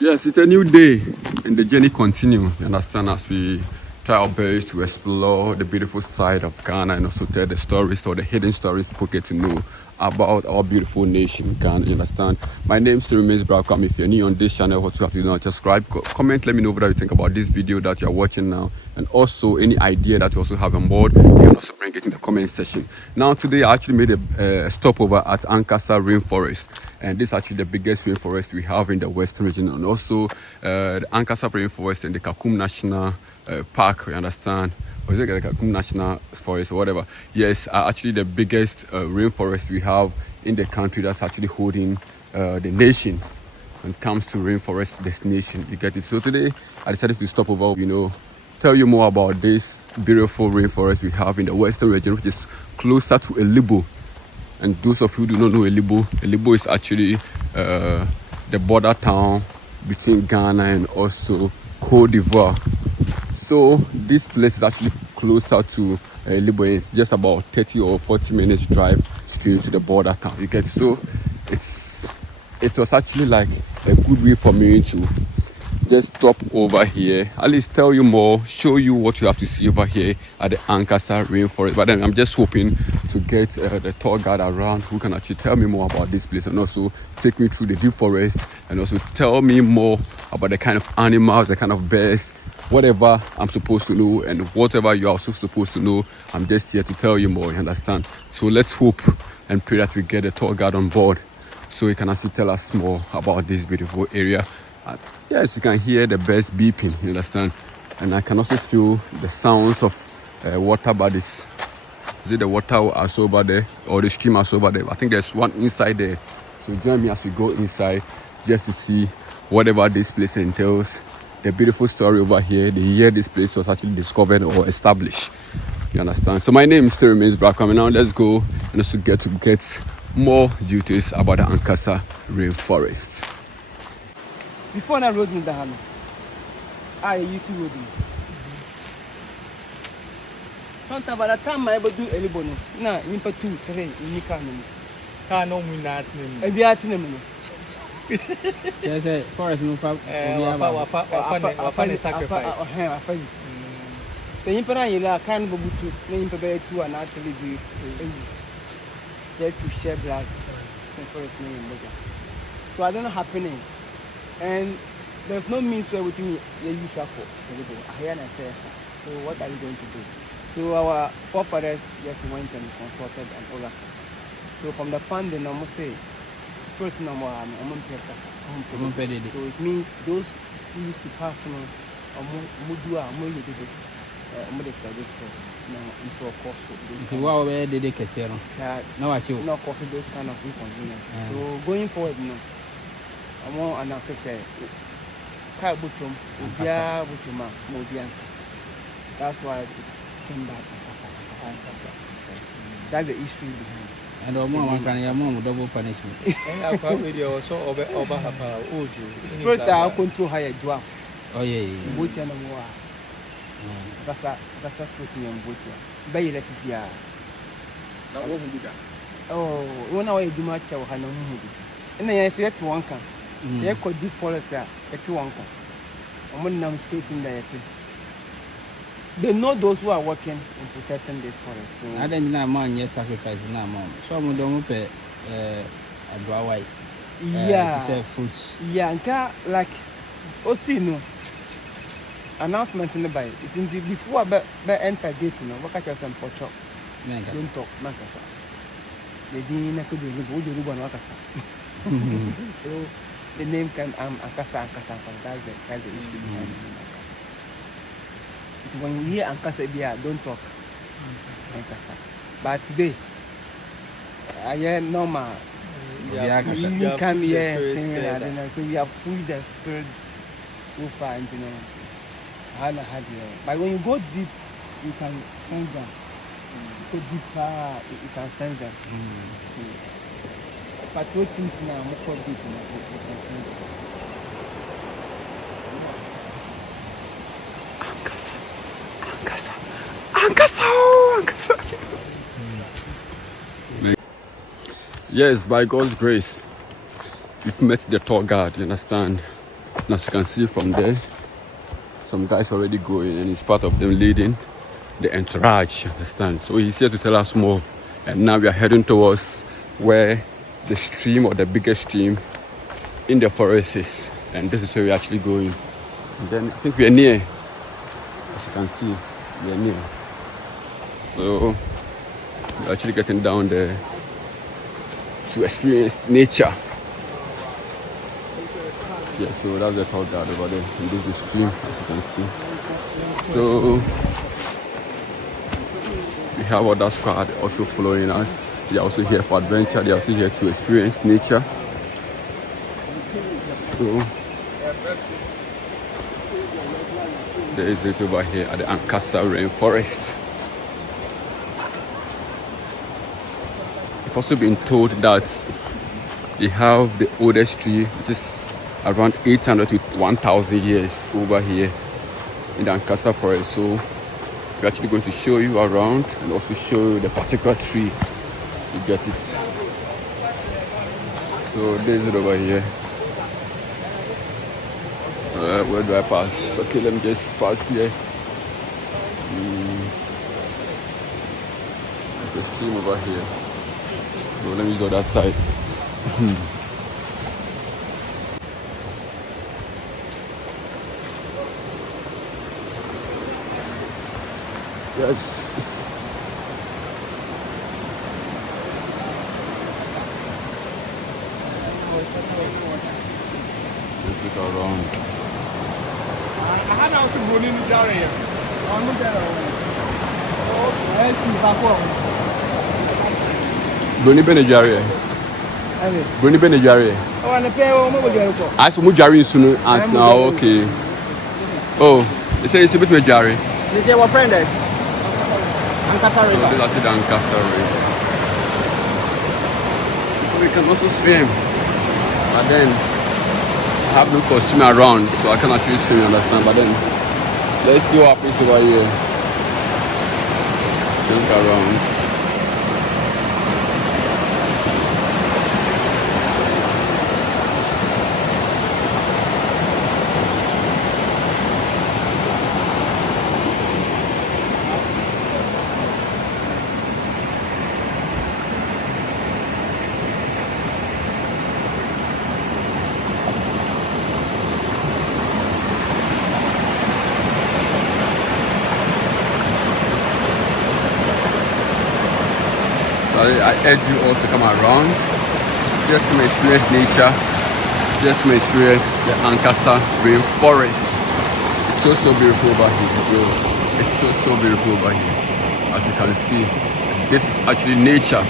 Yes, it's a new day and the journey continues, you understand, as we try our best to explore the beautiful side of Ghana and also tell the stories or the hidden stories people get to know about our beautiful nation, Ghana, you understand. My name is Richest. If you're new on this channel, what you have to do is subscribe, comment, let me know what you think about this video that you're watching now, and also any idea that you also have on board, you can also bring it in the comment section. Now today I actually made a stopover at Ankasa Rainforest. And this is actually the biggest rainforest we have in the western region, and also the Ankasa Rainforest and the Kakum National Park, you understand, or is it the Kakum National Forest or whatever? Yes, actually the biggest rainforest we have in the country that's actually holding the nation when it comes to rainforest destination. You get it? So today I decided to stop over, tell you more about this beautiful rainforest we have in the western region, which is closer to Elibo. And those of you who do not know Elibo is actually the border town between Ghana and also Cote d'Ivoire. So this place is actually closer to Elibo. It's just about 30 or 40 minutes drive straight to the border town. You get it? So it was actually like a good way for me to just stop over here, at least tell you more, show you what you have to see over here at the Ankasa Rainforest. But then I'm just hoping to get the tour guide around who can actually tell me more about this place and also take me through the deep forest and also tell me more about the kind of animals, the kind of birds, whatever I'm supposed to know and whatever you're also supposed to know. I'm just here to tell you more, you understand? So let's hope and pray that we get the tour guide on board so he can actually tell us more about this beautiful area. Yes, you can hear the birds beeping, you understand? And I can also feel the sounds of water bodies. Is it the water also over there or the stream also over there? I think there's one inside there. So join me as we go inside just to see whatever this place entails. The beautiful story over here, the year this place was actually discovered or established. You understand? So my name is Richest. And now let's go and also get more details about the Ankasa Rainforest. Before I rode in the hand, I used to road. Sometimes by the time I ever do any bono, now in 2, 3, in can't know me not name. And we are to name. There's a forest no far. I sacrifice. The Impera can't go to name to an actually be there to share blood and forest name. So I don't know happening. And there's no means where we can use a So what are you going to do? So our forefathers just went and consulted and all that. So from the funding, I must say, spirit number so it means those who used to pass on Mudua, no cost those kind of inconvenience. So going forward, I'm more an officer. Kabutum, Ubia, Butuma, Mobian. That's why it came back. That's the issue behind. And one can have more double punishment. I probably also over Spirit are control higher dwarf. Oh, yeah, Butia no more. That's a speaking on Butia. Bay less is ya. That wasn't good. Oh, one hour you do much of Hanom. And then I said to one can. There could be forest at one can. I'm going to straight in there. They know those who are working in protecting this forest. So I didn't know man yet sacrificing now, mom. Some don't pay a dry white. Yeah, fruits. Yeah, and like no announcement in the bay. It's in the before I enter gate, what catch us and pocho. Don't talk, Mancasa. They didn't could do one. So the name can Ankasa. That's the issue behind Ankasa. When you hear Ankasa, don't talk Ankasa. But today, I hear normal. You come here, so we have pulled the spirit so far, and but when you go deep, you can sense them. Go deeper, you can sense them. But what things now, more deep, you can sense them. Ankasa. Yes, by God's grace, we've met the tour guide, you understand? And as you can see from there, some guys already going, and it's part of them leading the entourage, understand? So he's here to tell us more. And now we are heading towards where the stream, or the biggest stream in the forest is. And this is where we're actually going. And then I think we are near. As you can see, we are near. So we're actually getting down there to experience nature. Yeah, so that's the tall guard over there. And this is the stream, as you can see. So we have other squad also following us. They're also here for adventure. They're also here to experience nature. So there is it over here at the Ankasa Rainforest. I've also been told that they have the oldest tree, which is around 800 to 1,000 years over here in the Ankasa Forest. So we're actually going to show you around and also show you the particular tree. You get it. So there's it over here. Where do I pass? Okay, let me just pass here. There's a stream over here. So let me go that side. Yes. Let's look around. Bruni Benejari. Bruni Benejari. I saw Mujari soon as now. Okay. Oh, they say it's a bit of Jari. Did you have a friend there? Ankasa So this is actually the Ankasa River. So we can also swim. But then I have no costume around, so I can actually swim, you understand? But then let's see what happens over here. Look around. I urge you all to come around, just to experience nature, just to experience the Ankasa Rainforest. It's so beautiful over here, bro. It's so beautiful over here. As you can see, this is actually nature.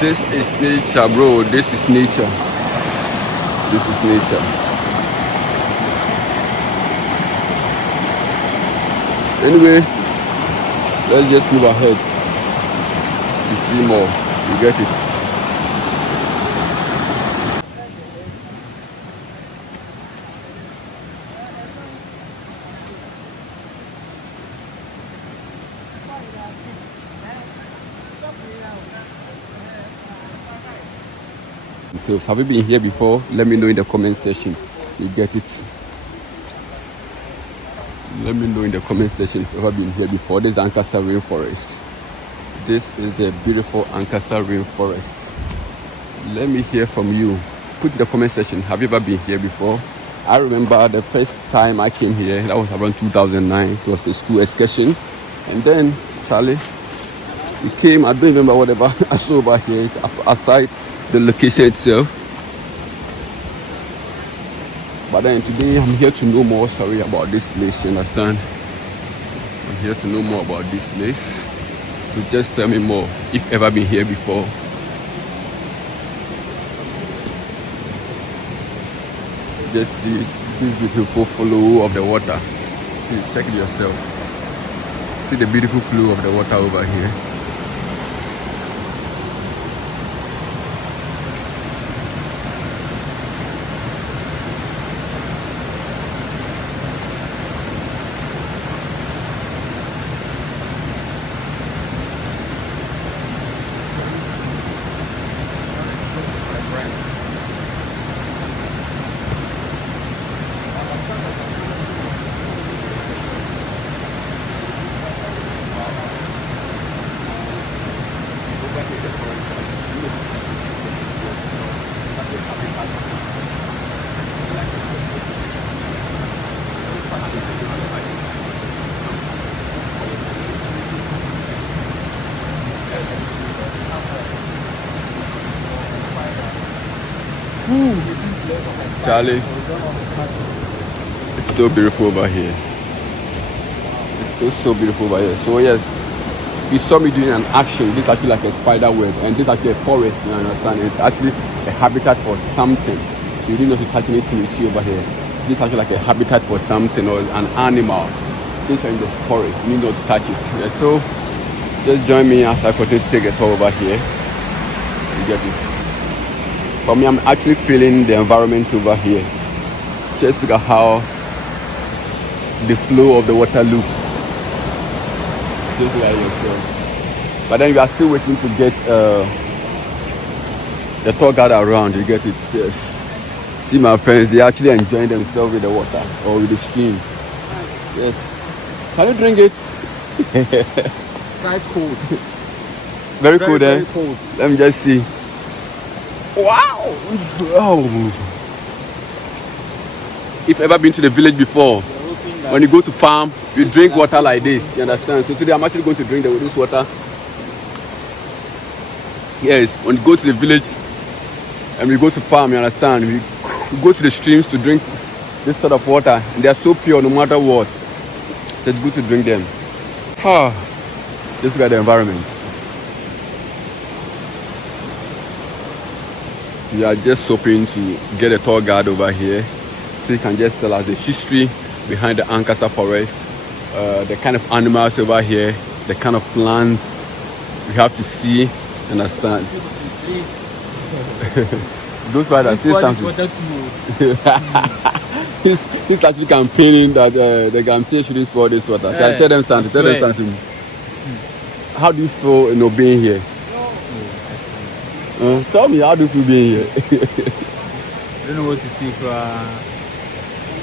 This is nature, bro. This is nature. This is nature. Anyway, let's just move ahead. You see more, you get it. So have you been here before? Let me know in the comment section. You get it. Let me know in the comment section if you've ever been here before. This is the Ankasa Rainforest. This is the beautiful Ankasa Rainforest. Let me hear from you. Put in the comment section, have you ever been here before? I remember the first time I came here, that was around 2009. It was a school excursion. And then, Charlie, we came, I don't remember whatever I saw over here, aside the location itself. But then today, I'm here to know more story about this place, you understand? I'm here to know more about this place. So just tell me more if you've ever been here before. Just see this beautiful flow of the water. See, check it yourself. See the beautiful flow of the water over here. Charlie, it's so beautiful over here. It's so beautiful over here. So yes, you saw me doing an action. This is actually like a spider web, and this is actually a forest. You understand? It's actually a habitat for something. So you didn't know to touch anything you see over here. This is actually like a habitat for something or an animal. Since you're in the forest, you need not to touch it. Yeah, so just join me as I continue to take a tour over here. You get it. For me, I'm actually feeling the environment over here. Just look at how the flow of the water looks. Just like yourself. But then you are still waiting to get the tour guide around. You get it. Yes. See my friends, they're actually enjoying themselves with the water or with the stream. Yes. Can you drink it? It's ice cold. Very cold, eh? Very cold. Let me just see. Wow! Wow! If ever been to the village before, when you go to farm, you drink water like this. You understand? So today I'm actually going to drink this water. Yes, when you go to the village and you go to farm, you understand? You go to the streams to drink this sort of water, and they are so pure no matter what. So it's good to drink them. Just look at the environment. We are just hoping to get a tour guide over here so he can just tell us the history behind the Ankasa forest, the kind of animals over here, the kind of plants we have to see, understand. Those ones that say something. He's actually campaigning that the Gamse shouldn't spoil this water. Tell them something. Tell them something. How do you feel being here? Tell me, how do you feel being here? I don't know what to say.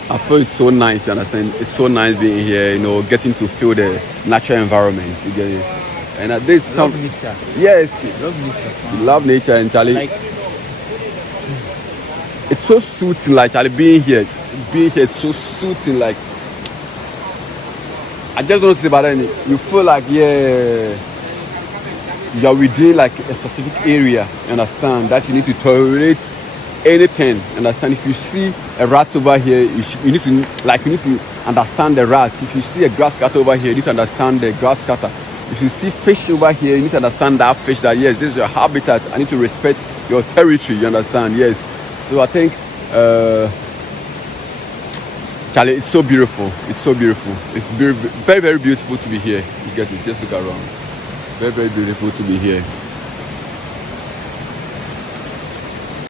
I feel it's so nice, you understand? It's so nice being here, getting to feel the natural environment. You get it? And there's some nature. Yes. Love nature. You love nature, and Charlie. Like, it's so soothing, like Charlie, being here. Being here, it's so soothing, like I just don't say about any. You feel like you're within like a specific area, you understand, that you need to tolerate anything, understand. If you see a rat over here, you need to understand the rat. If you see a grass cutter over here, you need to understand the grass cutter. If you see fish over here, you need to understand that fish, that yes, this is your habitat. I need to respect your territory, you understand. Yes. So I think Charlie, it's so beautiful. It's so beautiful. It's very, very beautiful to be here. You get it. Just look around. Very, very beautiful to be here.